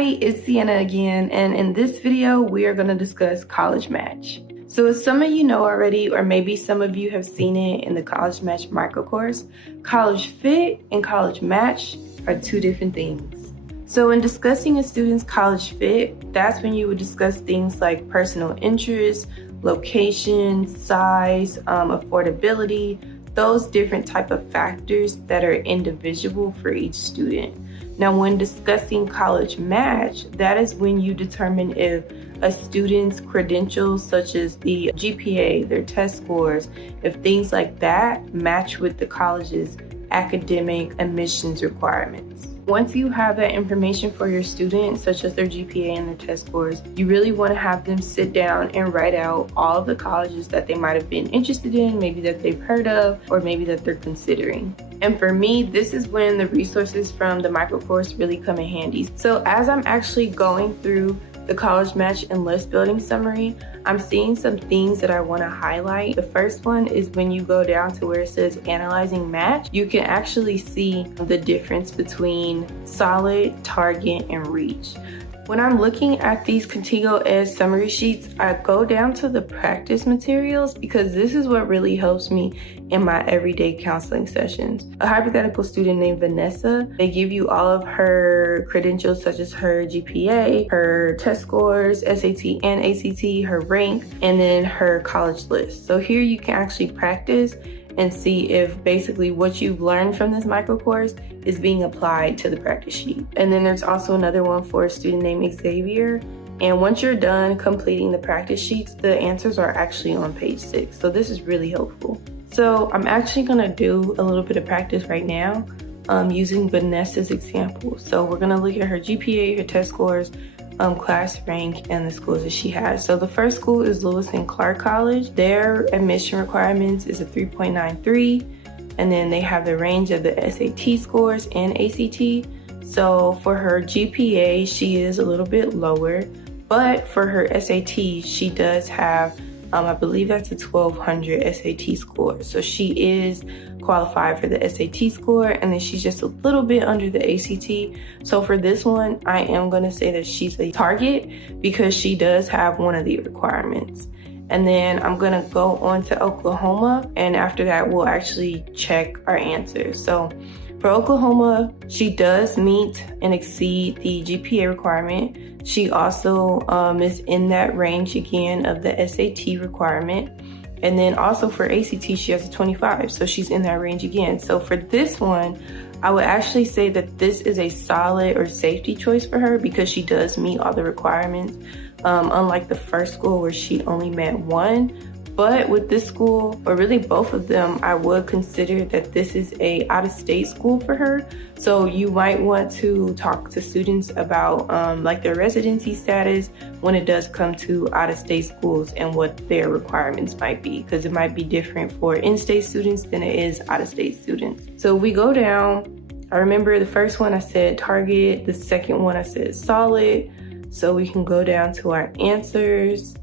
everybody, it's Ceinna again, and in this video we are going to discuss College Match. So as some of you know already, or maybe some of you have seen it in the College Match microcourse, College Fit and College Match are two different things. So in discussing a student's College Fit, that's when you would discuss things like personal interests, location, size, affordability, those different type of factors that are individual for each student. Now, when discussing College Match, that is when you determine if a student's credentials, such as the GPA, their test scores, if things like that match with the college's academic admissions requirements. Once you have that information for your students, such as their GPA and their test scores, you really want to have them sit down and write out all of the colleges that they might have been interested in, maybe that they've heard of, or maybe that they're considering. And for me, this is when the resources from the microcourse really come in handy. So as I'm actually going through the College Match and list building summary, I'm seeing some things that I want to highlight. The first one is when you go down to where it says analyzing match, you can actually see the difference between solid, target, and reach. When I'm looking at these Contigo Ed summary sheets, I go down to the practice materials because this is what really helps me in my everyday counseling sessions. A hypothetical student named Vanessa, they give you all of her credentials such as her GPA, her test scores, SAT and ACT, her rank, and then her college list. So here you can actually practice and see if basically what you've learned from this microcourse is being applied to the practice sheet. And then there's also another one for a student named Xavier. And once you're done completing the practice sheets, the answers are actually on page 6. So this is really helpful. So I'm actually gonna do a little bit of practice right now using Vanessa's example. So we're gonna look at her GPA, her test scores, class rank, and the schools that she has. So the first school is Lewis and Clark College. Their admission requirements is a 3.93, and then they have the range of the SAT scores and ACT. So for her GPA, she is a little bit lower, but for her SAT, she does have, I believe that's a 1200 SAT score. So she is qualified for the SAT score, and then she's just a little bit under the ACT. So for this one, I am going to say that she's a target because she does have one of the requirements. And then I'm going to go on to Oklahoma, and after that, we'll actually check our answers. So for Oklahoma, she does meet and exceed the GPA requirement. She also is in that range again of the SAT requirement. And then also for ACT, she has a 25, so she's in that range again. So for this one, I would actually say that this is a solid or safety choice for her because she does meet all the requirements, unlike the first school where she only met one. But with this school, or really both of them, I would consider that this is a out-of-state school for her. So you might want to talk to students about like their residency status when it does come to out-of-state schools and what their requirements might be, because it might be different for in-state students than it is out-of-state students. So we go down. I remember the first one I said target, the second one I said solid. So we can go down to our answers.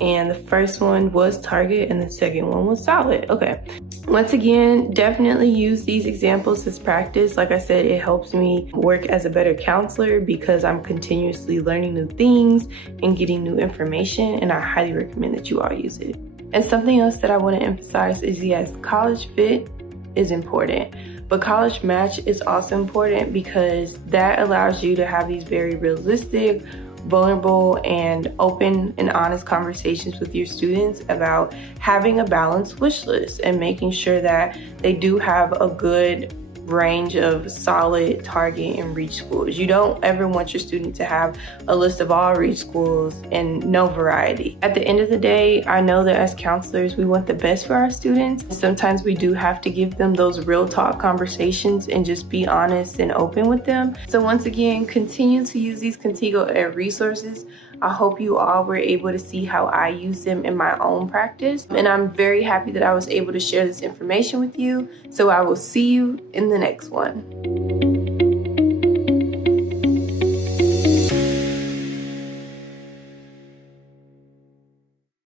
And the first one was target and the second one was solid. Okay. Once again, definitely use these examples as practice. Like I said, it helps me work as a better counselor because I'm continuously learning new things and getting new information, and I highly recommend that you all use it. And something else that I want to emphasize is, yes, College Fit is important, but College Match is also important because that allows you to have these very realistic, vulnerable, and open and honest conversations with your students about having a balanced wish list and making sure that they do have a good range of solid, target, and reach schools. You don't ever want your student to have a list of all reach schools and no variety. At the end of the day, I know that as counselors, we want the best for our students. Sometimes we do have to give them those real talk conversations and just be honest and open with them. So once again, continue to use these Contigo Ed resources. I hope you all were able to see how I use them in my own practice. And I'm very happy that I was able to share this information with you. So I will see you in the next one.